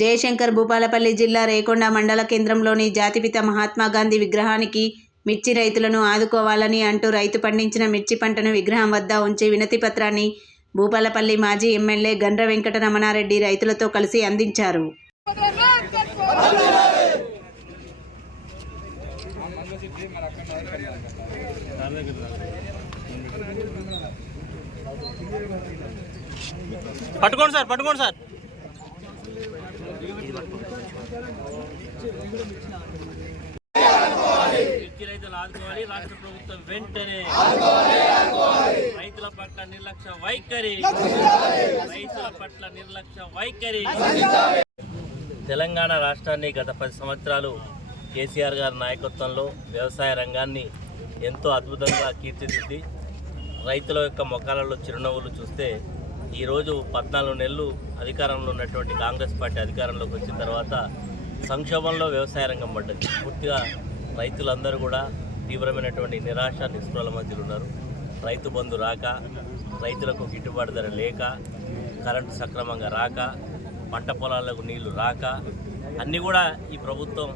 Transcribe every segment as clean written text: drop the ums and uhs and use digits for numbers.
జయశంకర్ భూపాలపల్లి జిల్లా రేకొండ మండల కేంద్రంలోని జాతిపిత మహాత్మా గాంధీ విగ్రహానికి మిర్చి రైతులను ఆదుకోవాలని అంటూ రైతు పండించిన మిర్చి పంటను విగ్రహం వద్ద ఉంచి వినతి పత్రాన్ని భూపాలపల్లి మాజీ ఎమ్మెల్యే గండ్ర వెంకట రమణారెడ్డి రైతులతో కలిసి అందించారు. పట్టుకోండి సార్ మిర్చి రైతులు ఆదుకోవాలి. రాష్ట్ర ప్రభుత్వం వెంటనే రైతుల పట్ల నిర్లక్ష్య వైఖరి. తెలంగాణ రాష్ట్రాన్ని గత 10 సంవత్సరాలు కేసీఆర్ గారి నాయకత్వంలో వ్యవసాయ రంగాన్ని ఎంతో అద్భుతంగా కీర్తిదిద్ది రైతుల యొక్క ముఖాలలో చిరునవ్వులు చూస్తే ఈరోజు 14 నెలలు అధికారంలో ఉన్నటువంటి కాంగ్రెస్ పార్టీ అధికారంలోకి వచ్చిన తర్వాత సంక్షోభంలో వ్యవసాయ రంగం పడ్డది. పూర్తిగా రైతులందరూ కూడా తీవ్రమైనటువంటి నిరాశ నిస్పృహల మధ్యలో ఉన్నారు. రైతు బంధు రాక, రైతులకు గిట్టుబాటు ధర లేక, కరెంటు సక్రమంగా రాక, పంట పొలాలకు నీళ్లు రాక, అన్నీ కూడా ఈ ప్రభుత్వం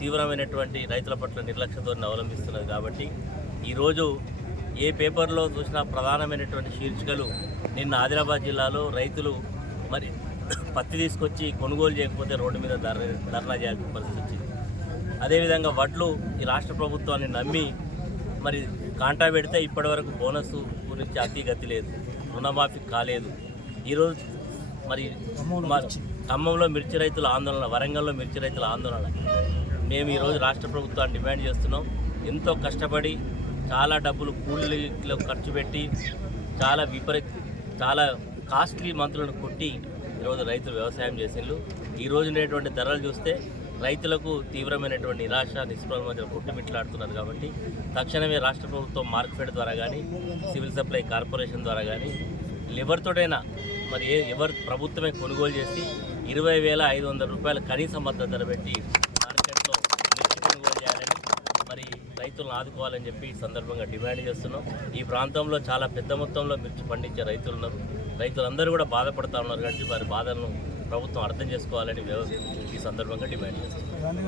తీవ్రమైనటువంటి రైతుల పట్ల నిర్లక్ష్యంతో అవలంబిస్తున్నది. కాబట్టి ఈరోజు ఏ పేపర్లో చూసినా ప్రధానమైనటువంటి శీర్షికలు నిన్న ఆదిలాబాద్ జిల్లాలో రైతులు మరి పత్తి తీసుకొచ్చి కొనుగోలు చేయకపోతే రోడ్డు మీద ధర్నా చేయాల్సిన పరిస్థితి వచ్చింది. అదేవిధంగా వడ్లు ఈ రాష్ట్ర ప్రభుత్వాన్ని నమ్మి మరి కాంటా పెడితే ఇప్పటివరకు బోనస్ గురించి అతిగతి లేదు, రుణమాఫీ కాలేదు. ఈరోజు మరి ఖమ్మంలో మిర్చి రైతుల ఆందోళన, వరంగల్లో మిర్చి రైతుల ఆందోళన. మేము ఈరోజు రాష్ట్ర ప్రభుత్వాన్ని డిమాండ్ చేస్తున్నాం. ఎంతో కష్టపడి చాలా డబ్బులు కూలీలో ఖర్చు పెట్టి చాలా కాస్ట్లీ మంత్రులను కొట్టి ఈరోజు రైతులు వ్యవసాయం చేసిండ్రు. ఈరోజు ఉండేటువంటి ధరలు చూస్తే రైతులకు తీవ్రమైనటువంటి నిరాశ నిస్పృహల మధ్య కొట్టుమిట్లాడుతున్నారు. కాబట్టి తక్షణమే రాష్ట్ర ప్రభుత్వం మార్కెట్ ద్వారా కానీ, సివిల్ సప్లై కార్పొరేషన్ ద్వారా కానీ ఎవరితోటైనా మరి ఎవరు ప్రభుత్వమే కొనుగోలు చేసి 20,500 రూపాయల కనీస మద్దతు ధర పెట్టి మార్కెట్లో మిర్చి కొనుగోలు చేయాలని మరి రైతులను ఆదుకోవాలని చెప్పి ఈ సందర్భంగా డిమాండ్ చేస్తున్నాం. ఈ ప్రాంతంలో చాలా పెద్ద మొత్తంలో మిర్చి పండించే రైతులు ఉన్నారు. రైతులందరూ కూడా బాధపడుతూ ఉన్నారు. కాబట్టి వారి బాధలను ప్రభుత్వం అర్థం చేసుకోవాలని ఈ సందర్భంగా డిమాండ్ చేస్తున్నాం.